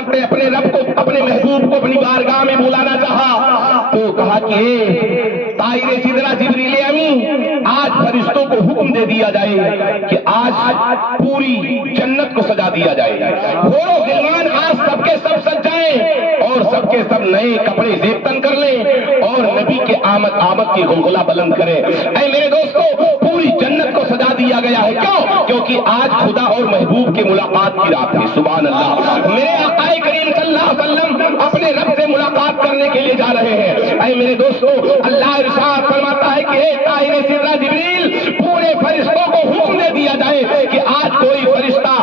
حضرت نے اپنے رب کو، اپنے محبوب کو اپنی بارگاہ میں بلانا چاہا تو کہا کہ طائر سدرہ جبریل امین آج فرشتوں کو حکم دے دیا جائے کہ آج پوری جنت کو سجا دیا جائے، حور و غلمان آج سب کے سب سج جائیں اور سب کے سب نئے کپڑے زیبتن کر لیں اور نبی کے آمد کی غلغلہ بلند کریں۔ اے میرے دوستو، پوری جنت کو سجا دیا گیا ہے، کیوں؟ کیونکہ آج خدا اور محبوب کی ملاقات کی رات ہے۔ سبحان اللہ، میرے آقا کریم صلی اللہ علیہ وسلم اپنے رب سے ملاقات کرنے کے لیے جا رہے ہیں۔ اے میرے دوستو، اللہ ارشاد فرماتا ہے کہ اے طائر سدرہ جبریل، پورے فرشتوں کو حکم دے دیا جائے کہ آج کوئی فرشتہ،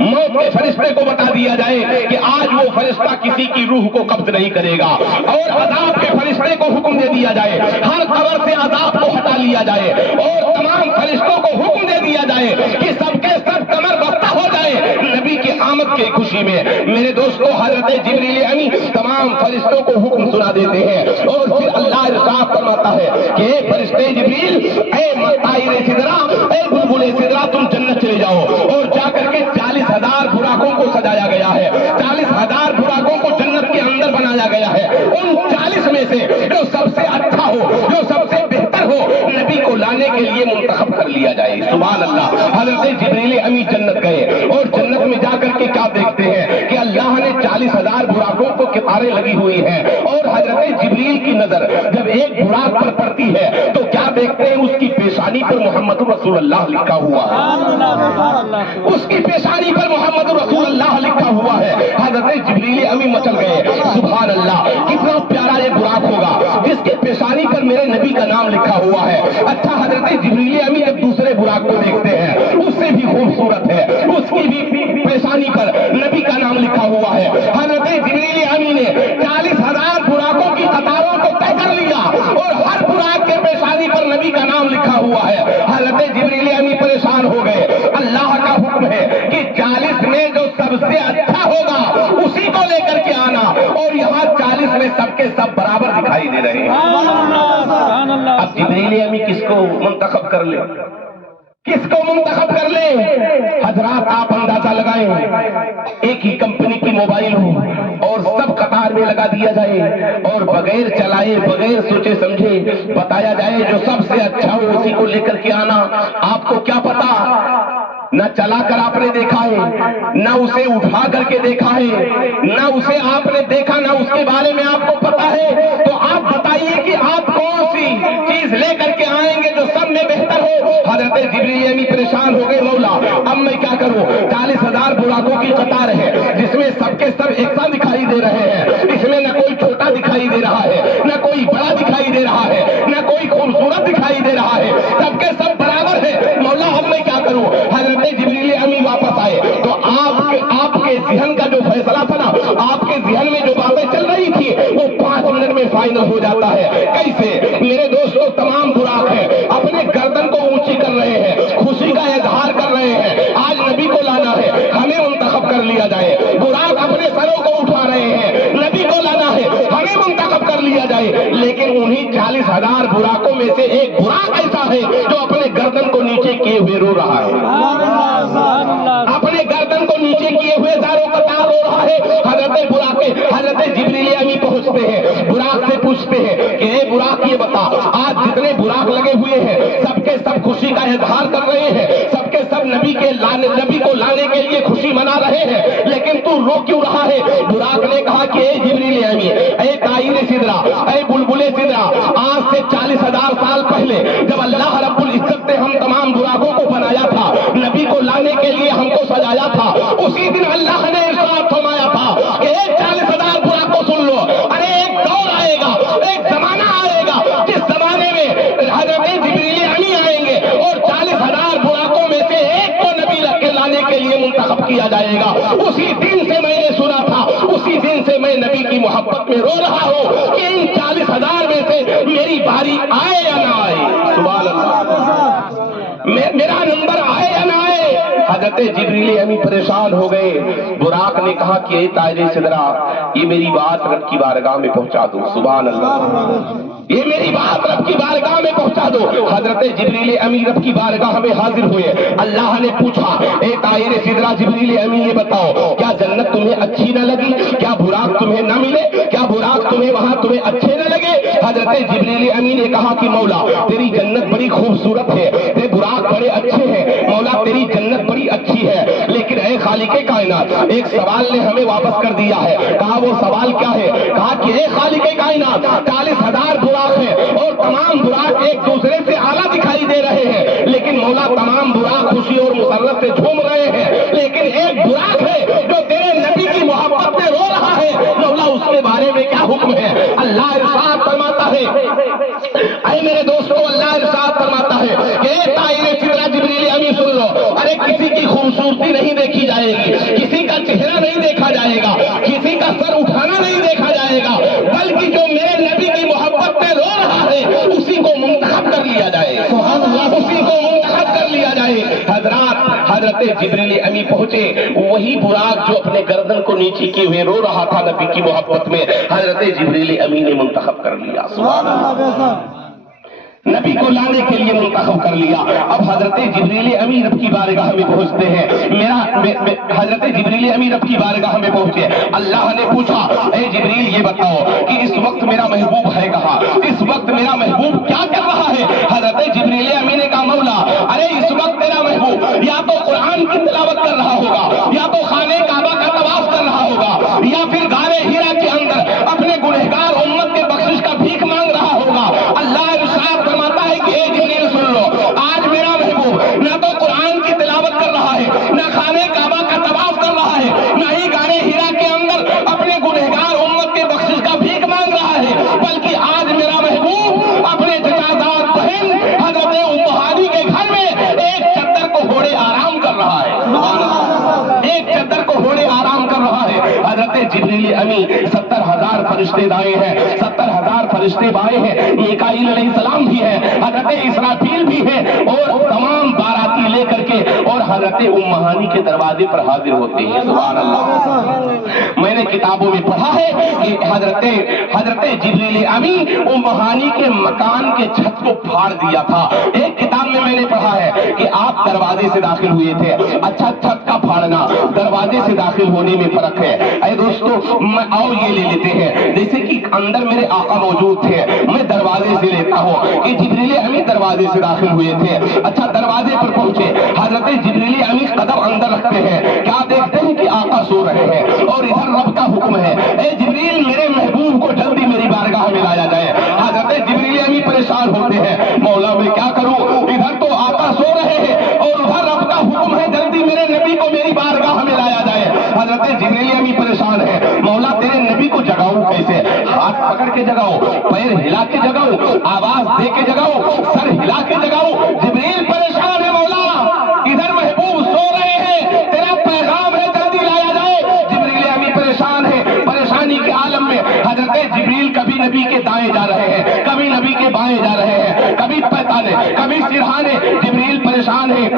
موت کے فرشتے کو بتا دیا جائے کہ آج وہ فرشتہ کسی کی روح کو قبض نہیں کرے گا، اور عذاب کے فرشتے کو حکم دے دیا جائے ہر قبر سے عذاب کو ہٹا لیا جائے، اور تمام فرشتوں کو حکم دے دیا جائے کہ سب کے سب کمر بستہ ہو جائے نبی کی آمد کی خوشی میں۔ میرے دوستو، حضرت جبریل امین تمام فرشتوں کو حکم سنا دیتے ہیں اور پھر اللہ ارشاد فرماتا ہے کہ اے فرشتے جبریل، اے طائر سدرہ، اے بلبل سدرہ، تم جنت چلے جاؤ، اور جا کر کے 40,000 براقوں کو سجایا گیا ہے، 40,000 براقوں کو جنت کے اندر بنایا گیا ہے۔ ان 40 میں سے جو سب سے اچھا ہو، جو سب سے بہتر ہو، نبی کو لانے کے لیے منتخب کر لیا جائے۔ سبحان اللہ، حضرت جبریل امین جنت گئے اور جنت میں جا کر کے کیا دیکھتے ہیں کہ اللہ نے 40,000 براقوں کو قطاریں لگی ہوئی ہیں، اور حضرت جبریل کی نظر جب ایک براق پر پڑتی ہے تو کیا دیکھتے ہیں؟ اس کی پیشانی پر محمد رسول اللہ لکھا ہوا ہے، اس کی پیشانی پر محمد رسول اللہ لکھا ہوا ہے۔ حضرت جبریل امین مچل گئے، سبحان اللہ، کتنا پیارا یہ براق ہوگا جس کے پیشانی پر میرے نبی کا نام لکھا ہوا ہے۔ اچھا، حضرت جبریل امین جب دوسرے براق کو دیکھتے ہیں، اس سے بھی خوبصورت ہے، اس کی بھی پیشانی پر نبی کا نام لکھا ہوا ہے۔ حضرت جبریل امین نے 40,000 براقوں کی قطاروں کو طے کر لیا اور ہر براق کے پیشانی پر نبی کا نام لکھا ہوا ہے۔ حضرت جبریل امین پریشان ہو گئے، اللہ کا حکم ہے کہ 40 میں جو سب سے اچھا ہوگا اسی کو لے کر کے آنا، اور یہاں 40 میں سب کے سب برابر دکھائی دے رہے ہیں۔ اب جبریل امین کس کو منتخب کر لے، کس کو منتخب کر لے؟ حضرات آپ اندازہ لگائیں، ایک ہی کمپنی کی موبائل ہو اور سب قطار میں لگا دیا جائے اور بغیر چلائے، بغیر سوچے سمجھے بتایا جائے جو سب سے اچھا ہو اسی کو لے کر کے آنا۔ آپ کو کیا پتا، نہ چلا کر آپ نے دیکھا ہے، نہ اسے اٹھا کر کے دیکھا ہے، نہ اسے آپ نے دیکھا، نہ اس کے بارے میں آپ کو پتا ہے، تو آپ بتائیے کہ آپ کون سی چیز لے کر کے آئیں گے جو سب میں بہتر ہو؟ حضرت جبریل امین پریشان ہو گئے، مولا اب میں کیا کروں؟ 40,000 براقوں کی قطار ہے جس میں سب کے سب ایک سا دکھائی دے رہے ہیں، اس میں نہ کوئی چھوٹا دکھائی دے رہا ہے، نہ کوئی بڑا دکھائی دے رہا ہے، نہ کوئی خوبصورت دکھائی دے رہا ہے، سب کے سب برابر ہے، مولا اب میں کیا کروں؟ حضرت جبریل امین واپس آئے تو آپ کے ذہن کا جو فیصلہ تھا نا، آپ کے ذہن میں جو باتیں چل رہی تھی وہ 5 منٹ میں فائنل ہو جاتا ہے۔ کیسے؟ میرے دوستوں، تمام براق ہیں اپنے گردن کو اونچی کر رہے ہیں، خوشی کا اظہار کر رہے ہیں، آج نبی کو لانا ہے، ہمیں منتخب کر لیا جائے۔ براق اپنے سروں کو اٹھا رہے ہیں، نبی کو لانا ہے، ہمیں منتخب کر لیا جائے، لیکن انہی 40,000 براقوں میں سے ایک براق ایسا ہے جو اپنے گردن کو نیچے کیے ہوئے رو رہا ہے، اپنے گردن کو نیچے کیے ہوئے زاروں کا تار ہو رہا ہے۔ حضرت جبریل امین پہنچتے ہیں، براق سے پوچھتے ہیں کہ اے براق یہ بتا، آج جتنے براق لگے ہوئے ہیں سب کے سب خوشی کا اظہار کر رہے ہیں، سب کے سب نبی کو لانے کے لیے خوشی منا رہے ہیں، لیکن تو رو کیوں رہا ہے؟ براق نے کہا کہ اے جبریل امین، اے طائر سدرہ، اے بلبل سدرہ، آج سے 40,000 سال پہلے جب اللہ رب العزت نے ہم تمام براقوں کو بنایا تھا، نبی کو لانے کے لیے ہم کو سجایا تھا، اسی دن اللہ نے ارشاد فرمایا تھا کہ 40,000 براقوں سن لو، ارے ایک دور آئے گا، ایک زمانہ آئے گا جس زمانے میں حضرت جبریل امین آئیں گے اور 40,000 براقوں میں سے ایک کو نبی کے لانے کے لیے منتخب کیا جائے گا۔ اسی دن سے میں نے سنا تھا، اسی دن سے میں نبی کی محبت میں رو رہا ہوں کہ ان 40,000 میں سے میری باری آئے یا نہ آئے، سبحان اللہ، میرا نمبر آئے یا نہ آئے۔ حضرت جبریل امین پریشان ہو گئے، براق نے کہا کہ اے طائر سدرہ، یہ میری بات رب کی بارگاہ میں پہنچا دو، سبحان اللہ۔ یہ میری بات رب کی بارگاہ میں پہنچا دو۔ حضرت جبریل امی رب کی بارگاہ میں حاضر ہوئے۔ اللہ نے پوچھا اے طائر سدرہ جبریل امی یہ بتاؤ کیا جنت تمہیں اچھی نہ لگی؟ کیا براق تمہیں نہ ملے؟ کیا براق تمہیں وہاں تمہیں اچھے نہ لگے؟ حضرت جبریل امی نے کہا کہ مولا تیری جنت بڑی خوبصورت ہے، تیرے براق بڑے اچھے ہیں، مولا تیری جنت بڑی اچھی ہے، لیکن اے خالق کائنات ایک سوال نے ہمیں واپس کر دیا ہے۔ کہا وہ سوال کیا ہے؟ کہا کہ اے خالق کائنات 40,000 براق ہیں اور تمام براق ایک دوسرے سے اعلیٰ دکھائی دے رہے ہیں، لیکن مولا تمام براق خوشی اور مسرت سے جھوم رہے ہیں، لیکن ایک براق ہے جو تیرے نبی کی محبت میں رو رہا ہے، مولا اس کے بارے میں کیا حکم ہے؟ اللہ ارشاد فرماتا ہے، اے میرے دوستو اللہ ارشاد فرماتا ہے کہ اے طائر سدرہ جبریل امی سن لو، ارے کسی کی خوبصورتی نہیں دیکھی جائے گی، کسی کا چہرہ نہیں دیکھا جائے گا، کسی کا سر اٹھانا نہیں دیکھا جائے گا، بلکہ جو میرے نبی کی محبت میں رو رہا ہے اسی کو منتخب کر لیا جائے، سبحان اللہ، اسی کو منتخب کر لیا جائے۔ حضرت جبریل امی پہنچے، وہی براق جو اپنے گردن کو نیچے کیے ہوئے رو رہا تھا نبی کی محبت میں، حضرت جبریل امی نے منتخب کر لیا، سبحان اللہ، نبی کو لانے کے لیے منتخب کر لیا۔ اب حضرت جبریل امی رب کی بارگاہ میں پہنچتے ہیں، حضرت جبریل امی رب کی بارگاہ میں پہنچے، اللہ نے پوچھا اے جبریل یہ بتاؤ کہ اس وقت میرا محبوب ہے کہاں، اس وقت میرا محبوب کیا کر رہا ہے؟ حضرت جبریل امی نے کہا مولا ارے اس وقت تیرا محبوب یا تو قرآن کی تلاوت کر رہا ہوگا، یا تو خانہ کعبہ کا طواف کر رہا ہوگا، یا پھر غار ہیرا کے اندر اپنے گنہگار امت کے بخشش کا بھیک مانگ رہا ہوگا۔ اللہ ارشاد فرماتا ہے کہ اے جبریل سن لو، آج میرا محبوب نہ تو قرآن کی تلاوت کر رہا ہے، نہ خانہ کعبہ کا طواف کر رہا ہے، نہ ہی غار ہیرا کے اندر اپنے گنہگار امت کے بخشش کا بھیک مانگ رہا ہے، بلکہ آج میرا محبوب اپنے چچازاد بہن حضرت ام ہانی کے گھر میں ایک چادر کو اوڑھے آرام کر رہا ہے، ایک چادر کو اوڑھے آرام کر رہا ہے۔ حضرت جبریل امی 70,000 فرشتے دائے ہیں، 70,000 فرشتے بائے ہیں، میکائیل علیہ السلام بھی ہے، حضرت اسرافیل بھی ہے، اور تمام باراتی لے کر کے اور حضرت ام ہانی کے دروازے پر حاضر ہوتے ہیں، سبحان اللہ۔ میں نے کتابوں میں پڑھا ہے کہ حضرت جبریل امی ام ہانی کے مکان کے چھت کو پھاڑ دیا تھا۔ ایک کتاب میں نے پڑھا ہے کہ آپ دروازے سے داخل ہوئے تھے، اچھا چھت کا پھاڑنا دروازے سے داخل ہونے میں فرق ہے۔ اے دوستو آؤ یہ لے لیتے ہیں، جیسے کہ اندر میرے آقا موجود تھے، میں دروازے سے لیتا ہوں کہ جبریل امی دروازے سے داخل ہوئے تھے، اچھا دروازے پر پہنچے، حضرت جبریل امی قدم اندر رکھتے ہیں، کیا دیکھتے ہیں کہ آقا سو رہے ہیں اور ادھر رب کا حکم ہے اے جبریل میرے محبوب کو جلدی میری بارگاہ میں لایا جائے۔ حضرت جبریل امی پریشان ہوتے ہیں، مولا میں کیا کروں، ادھر تو آقا سو رہے ہیں اور ادھر رب کا حکم ہے جلدی میرے نبی کو میری بارگاہ میں لایا جائے۔ حضرت جبریل امی پریشان ہے، مولا تیرے نبی کو جگاؤں کیسے، ہاتھ پکڑ کے جگاؤ، پیر ہلا کے جگاؤ، آواز دے کے جگاؤ، سر ہلا کے جگاؤ۔ جبریل پریشان ہے، مولا ادھر محبوب سو رہے ہیں، تیرا پیغام ہے جلدی لایا جائے۔ جبریل امی پریشان ہے، پریشانی کے عالم میں حضرت جبریل کبھی نبی کے دائیں جا رہے ہیں، کبھی نبی کے بائیں جا رہے ہیں، کبھی پیتانے کبھی سرہانے، جبریل پریشان ہے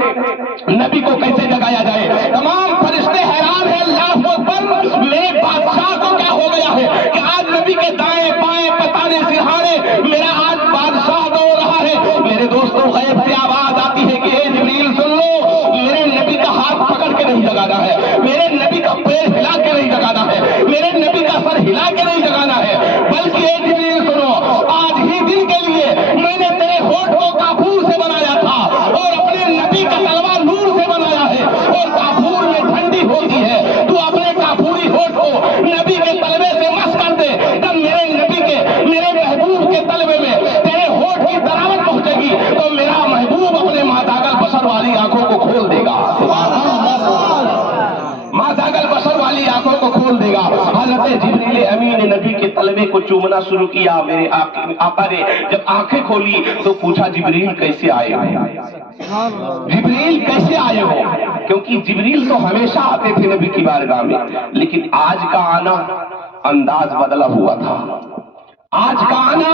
نبی کو کیسے جگایا جائے۔ تمام فرشتے حیران ہیں، اللہ اکبر، میرے بادشاہ کو کیا ہو گیا ہے کہ آج نبی کے دائیں بائیں پیتانے سرہانے میرا آج بادشاہ رو رہا ہے۔ میرے دوستوں غیب سے آواز آتی ہے کہ اے جبریل سن لو، میرے نبی کا ہاتھ پکڑ کے نہیں جگانا ہے، میرے نبی کا پیر ہلا کے نہیں جگانا ہے، میرے نبی کا سر ہلا کے نہیں جگانا ہے، بلکہ اے جبریل سنو، آج ہی دن کے لیے میں نے تیرے ہونٹ کو کافور سے بنایا تھا اور اپنے نبی کا تلوا نور سے بنایا ہے، اور کافور میں ٹھنڈی ہوتی ہے، تو اپنے کافوری ہونٹ کو نبی کے تلوے سے مس کر دے، تب میرے نبی کے میرے محبوب کے تلوے میں تیرے ہونٹ کی دراوت پہنچے گی تو میرا محبوب اپنے ماداگل بشر والی آنکھوں کو کھول دے گا، ماداگل بشر والی آنکھوں کو کھول دے گا۔ حضرت جبریل امی نے نبی کے تلوے کو چومنا شروع کیا، میرے آقا نے جب آنکھیں کھولی تو پوچھا جبریل کیسے آئے ہو، جبریل کیسے آئے ہو، کیونکہ جبریل تو ہمیشہ آتے تھے نبی کی بارگاہ میں، لیکن آج کا آنا انداز بدلا ہوا تھا، آج کا آنا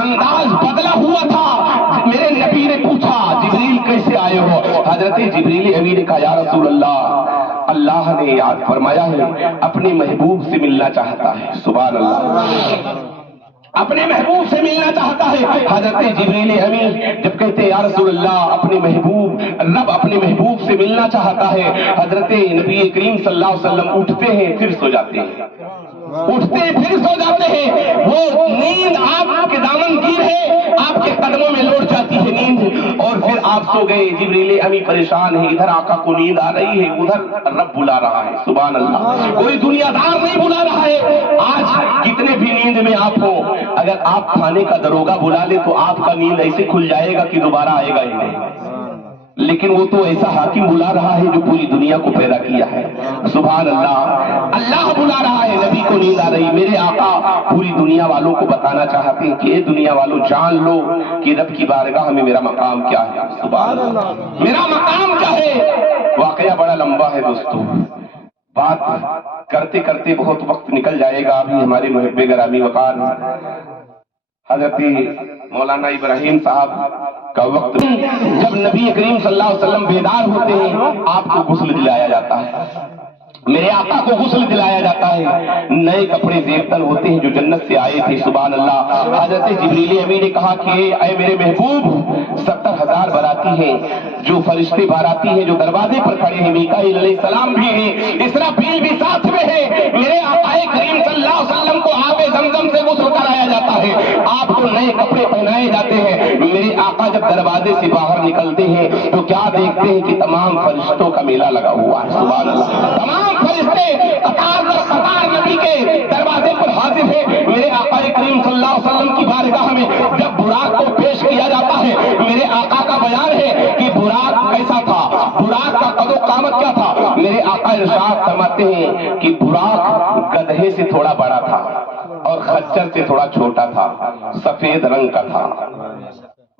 انداز بدلا ہوا تھا۔ میرے نبی نے پوچھا جبریل کیسے آئے ہو، حضرت جبریل امی نے کہا یا رسول اللہ، اللہ نے یاد فرمایا ہے اپنے محبوب سے ملنا چاہتا ہے، سبحان اللہ، اپنے محبوب سے ملنا چاہتا ہے. حضرت جبریل امین جب کہتے ہیں یا رسول اللہ اپنے محبوب رب اپنے محبوب سے ملنا چاہتا ہے, حضرت نبی کریم صلی اللہ علیہ وسلم اٹھتے ہیں پھر سو جاتے ہیں, اٹھتے پھر سو جاتے ہیں. وہ نیند آپ کے دامن گیر ہے, آپ کے قدموں میں لوٹ جاتی ہے نیند, اور پھر آپ سو گئے. جبریل امین پریشان ہے, ادھر آقا کو نیند آ رہی ہے, ادھر رب بلا رہا ہے. سبحان اللہ, کوئی دنیا دار نہیں بلا رہا ہے. آج کتنے بھی نیند میں آپ ہو, اگر آپ تھانے کا دروگا بلا لے تو آپ کا نیند ایسے کھل جائے گا کہ دوبارہ آئے گا ہی نہیں. لیکن وہ تو ایسا حاکم بلا رہا ہے جو پوری دنیا کو پیدا کیا ہے. سبحان اللہ, اللہ بلا رہا ہے, نبی کو نیند آ رہی. میرے آقا پوری دنیا والوں کو بتانا چاہتے ہیں کہ اے دنیا والوں جان لو کہ رب کی بارگاہ میں میرا مقام کیا ہے. سبحان اللہ, میرا مقام کیا ہے. واقعہ بڑا لمبا ہے دوستو, بات کرتے کرتے بہت وقت نکل جائے گا. ابھی ہمارے محب گرامی وقار حضرت مولانا ابراہیم صاحب کا وقت, جب نبی کریم صلی اللہ علیہ وسلم بیدار ہوتے ہیں آپ کو غسل دلایا جاتا ہے. میرے آقا کو غسل دلایا جاتا ہے, نئے کپڑے زیبتن ہوتے ہیں جو جنت سے آئے تھے. سبحان اللہ. حضرت جبریل امین نے کہا کہ اے میرے محبوب 70,000 باراتی ہیں, جو فرشتے باراتی ہیں جو دروازے پر کھڑے ہیں, میکائیل علیہ السلام بھی ہیں, اسرافیل بھی ساتھ میں ہے. میرے آقا کریم صلی اللہ علیہ وسلم کو آب زمزم سے غسل کرایا جاتا ہے, آپ کو نئے کپڑے پہنائے جاتے ہیں. میرے آقا جب دروازے سے باہر نکلتے ہیں تو کیا دیکھتے ہیں کہ تمام فرشتوں کا میلہ لگا ہوا ہے. سبحان اللہ, تمام فرشتے قطار در قطار نبی کے دروازے پر حاضر ہیں. میرے آقا کریم صلی اللہ علیہ وسلم کی بارگاہ میں جب براق کو پیش کیا جاتا ہے, میرے آقا کا بیان ہے کہ براق کیسا تھا, براق کا قد و قامت کیا تھا. میرے آقا ارشاد فرماتے ہیں کہ براق گدھے سے تھوڑا بڑا تھا اور خچر سے تھوڑا چھوٹا تھا, سفید رنگ کا تھا.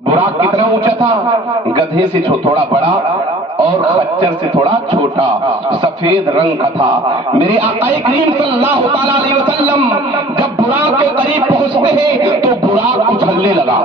براق کتنا اونچا تھا, گدھے سے تھوڑا بڑا اور خچر سے تھوڑا چھوٹا, سفید رنگ کا تھا. میرے آقا کریم صلی اللہ تعالی علیہ وسلم جب براق کے قریب پہنچتے ہیں تو براق اچھلنے لگا,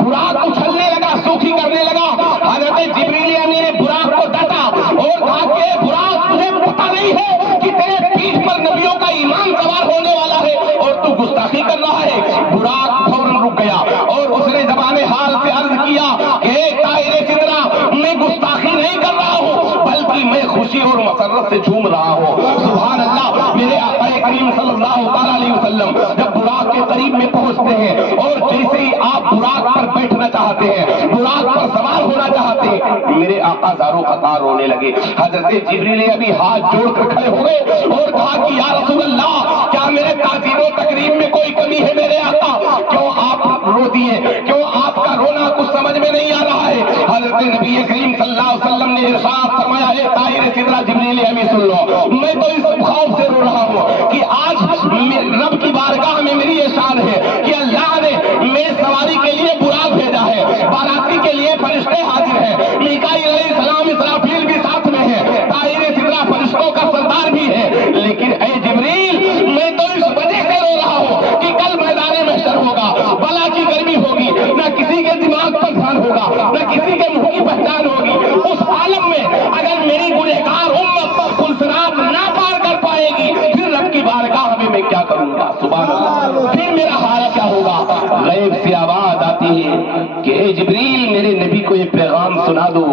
براق اچھلنے لگا, سوکھی کرنے لگا. حضرت جبریل امین نے براق کو ڈانٹا اور کہا کہ براق تجھے پتہ نہیں ہے کہ تیرے پیٹھ پر نبیوں کا ایمان سوار ہونے والا ہے اور تو گستاخی کر رہا ہے. براق فوراً رک گیا اور اس نے زبان حال سے عرض کیا کہ طائر سدرہ, میں گستاخی نہیں کر رہا ہوں بلکہ میں خوشی اور مسرت سے جھوم رہا ہوں. سبحان اللہ. میرے آقا کریم صلی اللہ تعالی علیہ وسلم جب براق کے قریب میں پہنچتے ہیں اور جیسے ہی آپ براق پر بیٹھنا چاہتے ہیں, براق پر سوار ہونا چاہتے ہیں, میرے آقا زارو قطار رونے لگے. حضرت جبریل ابھی ہاتھ جوڑ کر کھڑے ہوئے اور کہا کہ یا رسول اللہ کیا میرے تعظیم و تکریم میں کوئی کمی ہے. میرے آقا کیوں آپ رو دیے, کیوں آپ کا رونا کچھ سمجھ میں نہیں آ رہا ہے. حضرت نبی کریم صلی اللہ علیہ وسلم نے ارشاد فرمایا ہے طائر سدرہ جبریل امین سن لو, میں تو اس خوف سے رو رہا ہوں کہ آج رب کی بارگاہ میں میری یہ شان ہے کہ اللہ نے میری سواری کے لیے براق بھیجا ہے, باراتی کے لیے فرشتے حاضر ہیں, میکائیل علیہ السلام اسرافیل بھی ساتھ میں ہے, طائر سدرہ فرشتوں کا سردار بھی ہے. لیکن اے جبریل میں تو اس وجہ سے رو رہا ہوں کہ کل میدان محشر ہوگا, بلا کی گرمی ہوگی, نہ کسی کے دماغ پر دھیان ہوگا, نہ کسی کے منہ کی پہچان ہوگی. اس عالم میں اگر میری گنہگار امت پلسرات نہ پار کر پائے گی پھر رب کی بارگاہ میں کیا کروں گا. سبحان اللہ. پھر میرا حال کیا ہوگا. غیب سے آواز آتی ہے کہ اے جبریل میرے نبی کو یہ پیغام سنا دو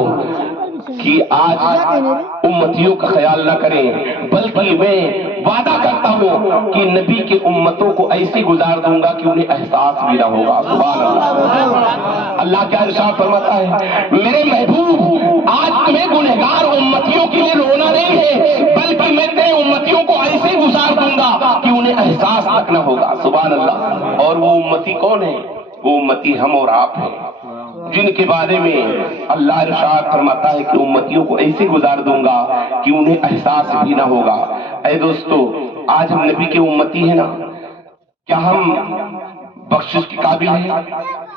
کہ آج امتیوں کا خیال نہ کریں بلکہ میں وعدہ کرتا ہوں کہ نبی کے امتوں کو ایسی گزار دوں گا کہ انہیں احساس بھی نہ ہوگا. سبحان اللہ. اللہ کیا ارشاد فرماتا ہے, میرے محبوب آج تمہیں گنہگار امتیوں کے لیے رونا نہیں ہے بلکہ میں تیرے امتیوں کو ایسے گزار دوں گا کہ انہیں احساس تک نہ ہوگا. سبحان اللہ. اور وہ امتی کون ہے؟ وہ امتی ہم اور آپ ہیں جن کے بارے میں اللہ ارشاد فرماتا ہے کہ امتیوں کو ایسے گزار دوں گا کہ انہیں احساس بھی نہ ہوگا. اے دوستو آج ہم نبی کے امتی ہیں نا, کیا ہم بخشش کے قابل ہیں؟